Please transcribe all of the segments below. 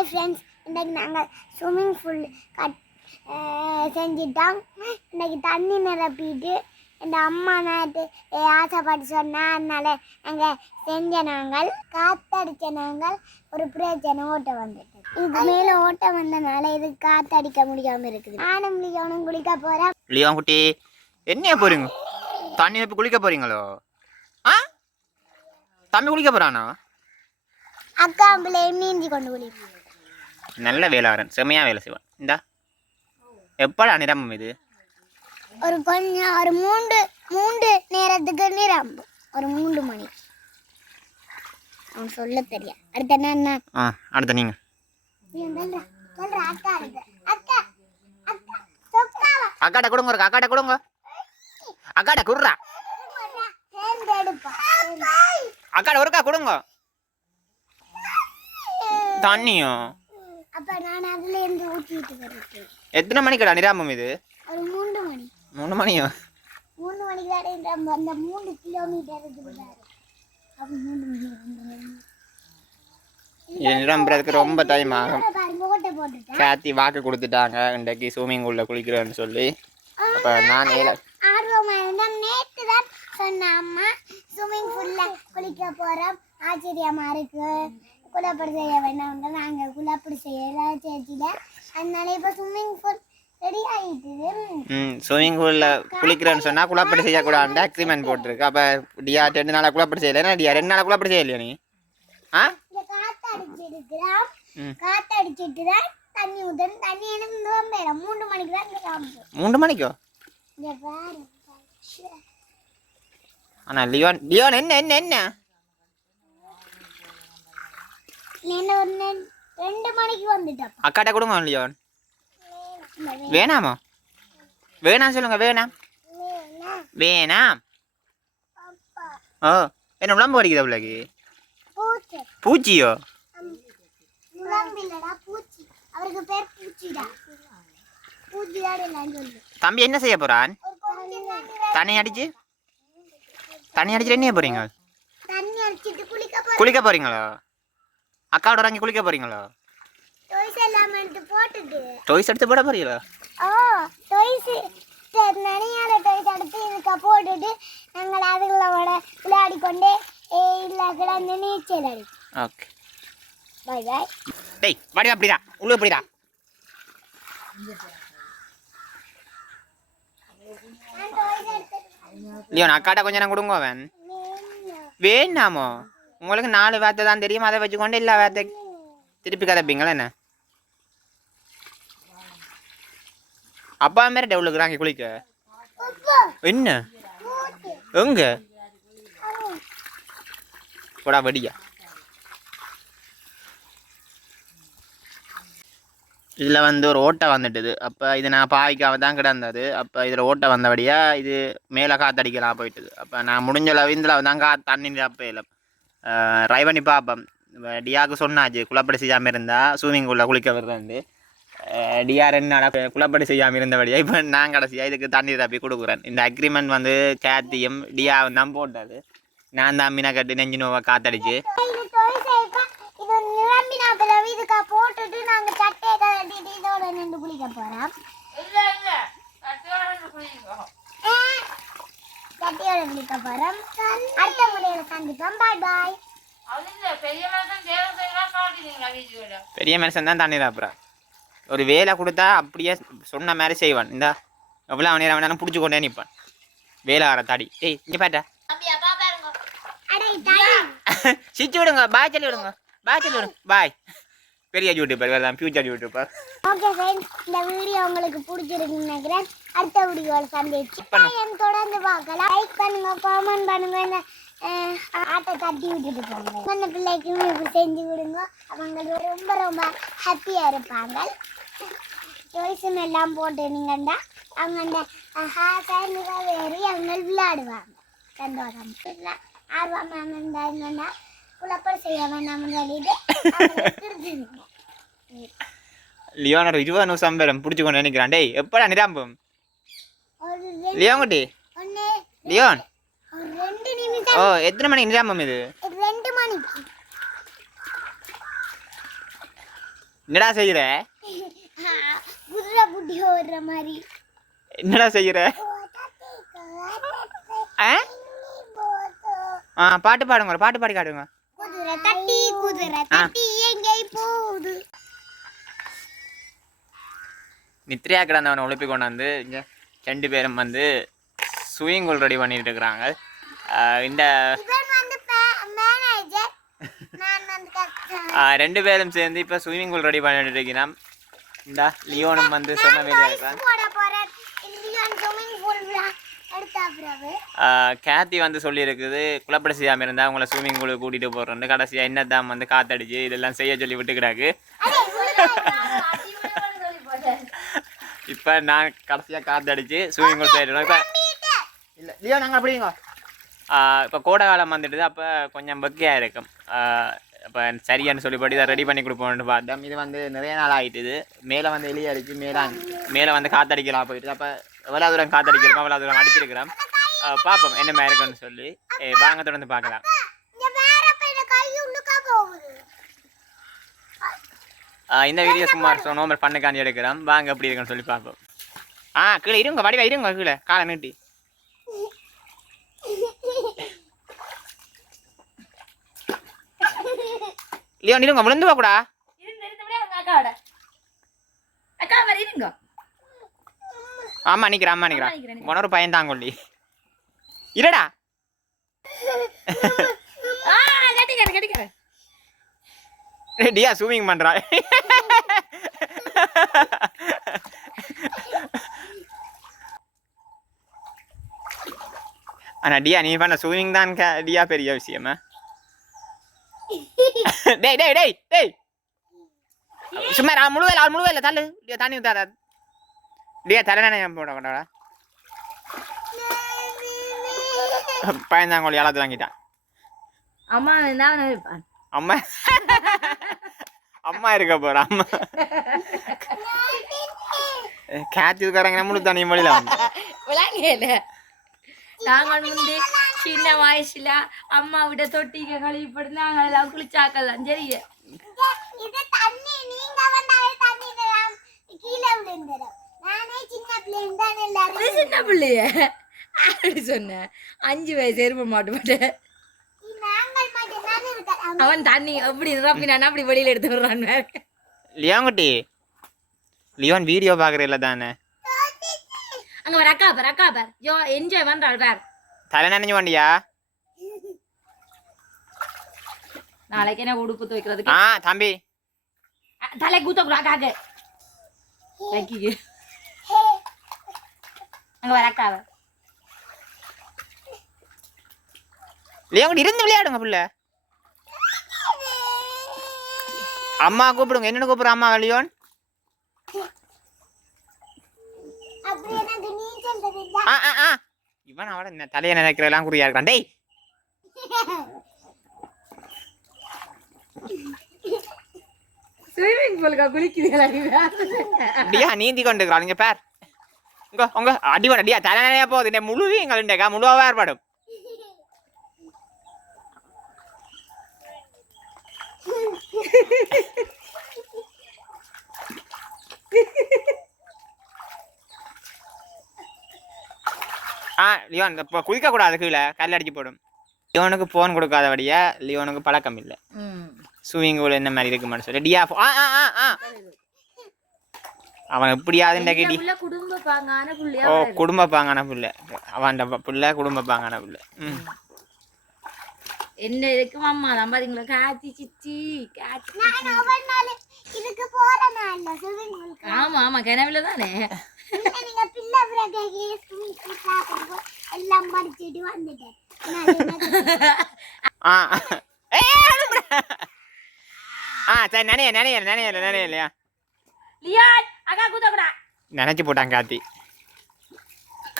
Hi friends, இன்றைக்கு நாங்கள் swimming pool செஞ்சிட்டோம். இன்றைக்கி தண்ணி நிரப்பிட்டு என் அம்மா நேற்று ஆசைப்பட்டு சொன்னால் அதனால் நாங்கள் செஞ்ச நாங்கள் காற்றடித்த நாங்கள் ஒரு பிரச்சனை ஓட்ட வந்துட்டு இதுக்கு மேலே ஓட்ட வந்தனால இது காற்றடிக்க முடியாமல் இருக்குது. நானும் லியோனும் குளிக்க போகிறேன். லியோன் குட்டி என்ன போகிறீங்க? தண்ணி நிரப்பி குளிக்க போகிறீங்களோ? தம்பி குளிக்க போகிறானா? அக்கா பிள்ளை நீந்தி கொண்டு குளிப்போம். நல்ல வேலைக்காரன், செம்மையாக வேலை செய்வான். இந்தா எப்படா நிரம்பும் இது? ஒரு கொஞ்சம் ஒரு மூன்று நேரத்துக்கு நிரம்பும். ஒரு 3 மணி. அவன் சொல்ல தெரியா. அடுத்த என்ன? அடுத்த நீங்கள் அக்காட்ட கொடுங்க, ஒரு அக்காட்ட கொடுங்க. அக்காட்ட குடுறா, அக்காட்ட ஒருக்கா கொடுங்க தண்ணியும். அப்ப நான் அதுல இருந்து ஊத்திட்டு வரேன். எத்தனை மணிக்குடா நிராமம் இது? ஒரு 3 மணி. 3 மணியோ? 3 மணிக்கு வரை அந்த 3 கிலோமீட்டருக்கு விடாரு. அப்ப 3 மணி நிரம்புறதுக்கு ரொம்ப டைம் ஆகும். கேத்தி வாக்கு கொடுத்துட்டாங்க இன்றைக்கு ஸ்விம்மிங் பூல்ல குளிக்கிறேன்னு சொல்லி. அப்ப நான் ஆர்வமா இருந்தேன். நேற்று தான் சொன்ன அம்மா ஸ்விம்மிங் பூல்ல குளிக்க போறோம், ஆச்சரியமா இருக்கு, குளப்படி செய்ய வேண்டாம். நாங்கள் குளப்படி செய்யல சேர்ச்சில, அதனால இப்போ ஸ்விம்மிங் பூல் ரெடி ஆகிட்டுது. ஸ்விம்மிங் பூல்ல குளிக்கிறேன்னு சொன்னா குளப்படி செய்யக்கூடாது அக்ரிமெண்ட் போட்டிருக்கு. அப்ப டியா 2 நாளா குளப்படி செய்யல, டியா 2 நாளா குளப்படி செய்யலையா நீ? காத்தடிச்சிட்டு தான் தண்ணி ஊற்றணும். தண்ணி எனக்கு 3 மணிக்கு தான் 3 மணிக்கோ? ஆனா லியோன் என்ன என்ன என்ன 2 மணிக்கு வந்துட்டோம். அக்காட்ட கொடுங்க லியோன். வேணாமா? வேணாம் சொல்லுங்க. வேணாம் வேணாம். ஓ, என்ன உடம்பு வலிக்குதா பிள்ளைக்கு? பூச்சியோ? தம்பி என்ன செய்ய போறான்? தண்ணி அடிச்சு என்ன போறீங்க? குளிக்க போறீங்களோ? அக்காவோட இறங்கி குளிக்க போறீங்களோ? டொய்ஸ் எடுத்து போட போறீங்களோ? போட்டுட்டு நாங்கள் அதுகளோட விளையாடி கொண்டே கிடந்து நீச்சல் அடி. ஓகே, பாய் பாய். டேய் வாடி, அப்படிடா உள்ள அப்படிடா. லியோன் அக்காட்ட கொஞ்சம் நான் கொடுங்க. அவன் வேணாமோ? உங்களுக்கு 4 வார்த்தை தான் தெரியும், அதை வச்சுக்கொண்டு எல்லா வார்த்தை திருப்பி கதைப்பீங்களா என்ன? அப்பா மேல டெவலுக்குறாங்க குளிக்க. என்ன எங்க போடா வடியா? இதில் ஒரு ஓட்டை வந்துட்டுது. அப்போ இது நான் பாய்க்காம தான் கிடந்தது. அப்போ இதில் ஓட்டை வந்தபடியாக இது மேலே காற்றடிக்கலாம் போயிட்டுது. அப்போ நான் முடிஞ்ச அளவு இதில் தான் தண்ணி நிரப்பையில் ட்ரை பண்ணி பார்ப்பேன். டியாவுக்கு சொன்னாச்சு குளப்படி செய்யாமல் இருந்தால் ஸ்விம்மிங் பூலில் குளிக்க வருது. டியா 2 நாளாக குளப்படி செய்யாமல் இருந்தபடியாக இப்போ நான் கடைசியாக இதுக்கு தண்ணி நிரப்பி கொடுக்குறேன். இந்த அக்ரிமெண்ட் கேத்தியும் டியாவும் தான் போட்டது. நான் தான் மீனை கட்டி நெஞ்சு நோவா காற்றடிச்சு போட்டுட்டு நாங்க சட்டையை கட்டிட்டு இதோட நின்று குளிக்க போறோம். சட்டையோட குளிக்க போறோம். அடுத்த முறையில சந்திப்போம். பாய் பாய். பெரிய மனுஷன் தான் தண்ணி தாப்புறா. ஒரு வேலை கொடுத்தா அப்படியே சொன்ன மாதிரி செய்வான். இந்த எவ்வளோ நேரம் வேணாலும் பிடிச்சி கொண்டே நிற்பான். வேலை ஆற தாடி. ஏய் இங்கே பாட்டா சிச்சு விடுங்க. பாய் சொல்லி விடுங்க. பாய் சொல்லி விடுங்க. பாய். பெரிய யூடியூபர் தான், ஃபியூச்சர் யூடியூபர். ஓகே ஃப்ரெண்ட்ஸ், இந்த வீடியோ உங்களுக்கு பிடிச்சிருக்குன்னு நினைக்கிறேன். அடுத்த வீடியோவில் சந்திச்சு தொடர்ந்து பார்க்கலாம். லைக் பண்ணுங்க, காமெண்ட் பண்ணுங்க, இந்த ஆட்டை தட்டி விட்டுட்டு போங்க. அந்த பிள்ளைக்குமே இப்படி செஞ்சு விடுங்க. அவங்க ரொம்ப ரொம்ப ஹாப்பியாக இருப்பாங்க. டொய்ஸும் எல்லாம் போட்டு நீங்கண்டா அவங்க அந்த நிறைவேறி அவங்க விளையாடுவாங்க. சந்தோஷம் ஆர்வமாக இருந்தாங்கன்னா குழப்பம் செய்ய வேண்டாம்னு சொல்லிட்டு லியோனோட 20 நிமிஷம் பேரும் பிடிச்சி கொண்டு நினைக்கிறான். டேய் எப்படா நிராம்பும்? லியோன் குட்டி, லியோன் ஓ எத்தனை மணிக்கு நிராம்பம் இது? 2 மணிக்கு. என்னடா செய்யற? குதிரை குட்டி ஓடுற மாதிரி. என்னடா செய்யற? பாட்டு பாடுங்க, ஒரு பாட்டு பாடி காட்டுங்க. குதிரை தட்டி எங்கே போகுது? நித்ரியா கிடந்தவனை ஒழுப்பி கொண்டாந்து இங்கே 2 பேரும் வந்து ஸ்விமிங் பூல் ரெடி பண்ணிட்டு இருக்கிறாங்க. இந்த 2 பேரும் சேர்ந்து இப்போ ஸ்விமிங் பூல் ரெடி பண்ணிட்டு இருக்கிறோம். இந்த லியோனும் வந்து சொன்ன வேலையா இருக்கான். கேத்தி வந்து சொல்லியிருக்குது, குழப்படி செய்யாமல் இருந்தால் அவங்கள ஸ்விம்மிங் பூலுக்கு கூட்டிகிட்டு போகிறோன்னு. கடைசியாக என்னதான் வந்து காத்தடிச்சு இதெல்லாம் செய்ய சொல்லி விட்டுக்கிறாக்கு. இப்போ நான் கடைசியாக காத்தடிச்சு ஸ்விம்மிங் பூல் செய்யணும். இப்போ இல்லை லியோ நாங்கள் அப்படிங்க. இப்போ கோடை காலம் வந்துடுது, அப்போ கொஞ்சம் பக்கியாக இருக்கும். இப்போ சரியானு சொல்லிப்படி இதை ரெடி பண்ணி கொடுப்போம்னு பார்த்தோம். இது வந்து நிறைய நாள் ஆகிட்டுது. மேலே வந்து எலி அடிச்சு மேலே வந்து காத்தடிக்கலாம் போயிட்டு. அப்போ எவ்வளோ தூரம் காத்தடிக்கிறோம் அவ்வளோ தூரம் அடிச்சிருக்கிறோம். பார்ப்போம் என்ன மாதிரி இருக்குன்னு சொல்லி வாங்க தொடர்ந்து பார்க்கலாம். இந்த வீடியோ சுமார் நோம்பல் பண்ணுக்காண்டி எடுக்கிறோம். வாங்க எப்படி இருக்குன்னு சொல்லி பார்ப்போம். கீழே இருங்க, வடிவா இருங்க, கீழே காலை நீட்டி. லியோன் இருங்க, விழுந்து போகக்கூடா. அம்மா நிக்கிறேன் உனொரு பையன் தாங்கொல்லி இல்லடா. டியா ஸ்விமிங் பண்றா. ஆனா டியா நீ பண்ண ஸ்விமிங் தான் டியா பெரிய விஷயமா. டேய் டேய் டேய் டேய் சும்மா முழுவேல தள்ளு தண்ணி ஊத்தாத. டியா தலை போட கொண்டாடா. பயந்தாங்கோழி ஏழாத்து வாங்கிட்டான். அம்மா அம்மா அம்மா இருக்க போற அம்மா காத்திருக்காரங்க முழு தண்ணி மொழியில விளாங்கல. நாங்கள் முந்தி சின்ன வயசுல அம்மா விட தொட்டிக்க கழுவிப்பட்டு நாங்கள் எல்லாம் குளிச்சாக்கலாம். சரிங்க சின்ன பிள்ளைய அப்படி சொன்ன 5 வயசு எரும மாட்டேன். அவன் தண்ணி அப்படி நிரப்பினான், அப்படி வெளியில எடுத்து விடுறான். லியோங்குட்டி லியோன் வீடியோ பாக்குறீல்ல தானே? அங்க ஒரு அக்கா பார் யோ என்ஜாய் பண்றாள் பார். தலை நனைஞ்சு வண்டியா? நாளைக்கு என்ன உடுப்பு துவைக்கிறதுக்கு? தம்பி தலை கூத்த கூட அக்காக்கு அங்க வர அக்கா. லியோங்குட்டி இருந்து விளையாடுங்க பிள்ளை. அம்மா கூப்பிடுங்க. என்னன்னு கூப்பிடுற அம்மா லியோன்? இவன் அவட தலையை நினைக்கிறதெல்லாம் குறியா இருக்கான். டேய் ஸ்விமிங் பூலுக்கா குளிக்கிறீங்களா? நீந்தி கொண்டு இருக்கிறான். இங்க பேர் இங்க உங்க அடிவன டியா தலை நிறைய போகுது. முழுவீங்க முழுவாக ஏற்பாடும். லியோன் இப்போ குதிக்க கூடாது, கீழே கல் அடிச்சு போடும். லியோனுக்கு போன் கொடுக்காதபடியா லியோனுக்கு பழக்கம் இல்லை. ஸ்விமிங் பூல் என்ன மாதிரி இருக்குமான்னு சொல்லி டியா அவன் எப்படியாவது கேட்டி குடும்ப பாங்கான புள்ள. அவன் புள்ள குடும்ப பாங்கான புள்ள. என்ன இருக்கும் அம்மா நம்பாதீங்களா? காத்தி சிச்சி ஆமா ஆமா கிணவுல தானே. சரி நினையலையா நினைச்சு போட்டாங்க காத்தி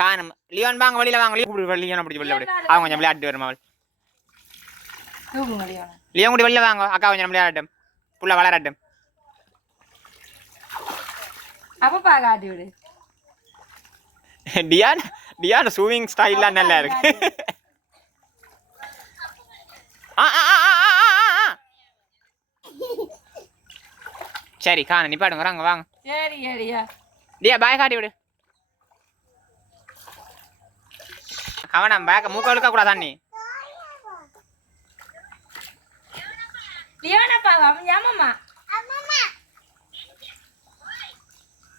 காணும். லியோன் வாங்க வெளியில வாங்க. லியோன் அப்படி வெளில அவங்க கொஞ்சம் விளையாட்டு வருமா? லியோன் கூட வெளில வாங்க. அக்கா கொஞ்சம் விளையாடட்டும், புள்ள வளரட்டும். அப்பா காட்டி விடு. டியான் ஸ்விமிங் ஸ்டைல்லாம் நல்லா இருக்கு. சரி காண நிப்பாடுங்க வராங்க வாங்க சரி அடியா டியா பாய் காட்டி விடு கவனம் பேக்க மூக்க இழுக்க கூடாது தண்ணி லியோனா பாவா ஆமாம்மா அம்மா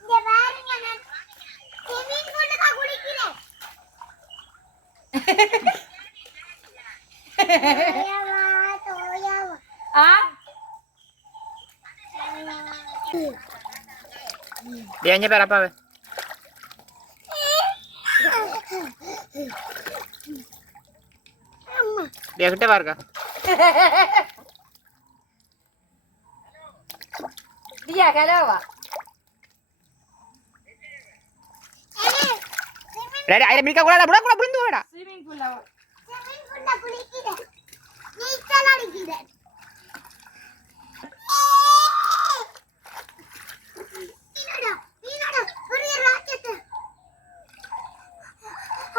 இங்க பாருங்க நான் ஸ்விமிங் பூல்ல குளிக்கிறேன் தோயாவா ஆ டியா எங்க பேர் அப்பாவே அம்மா டியா கிட்ட பாருங்க லியா கலவா ரெடி ஐர மிக்க கூடாது புடா கூட புடிந்து போடா ஸ்விமிங் பூல்ல ஸ்விமிங் பூல்ல குளிக்கிறேன் நீச்சல் அடிக்கிறேன் நீனடா பெரிய ராக்கெட்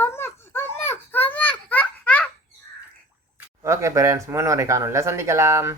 அம்மா அம்மா அம்மா ஓகே பேரண்ட்ஸ் 3 வரை காணொளியில் சந்திக்கலாம்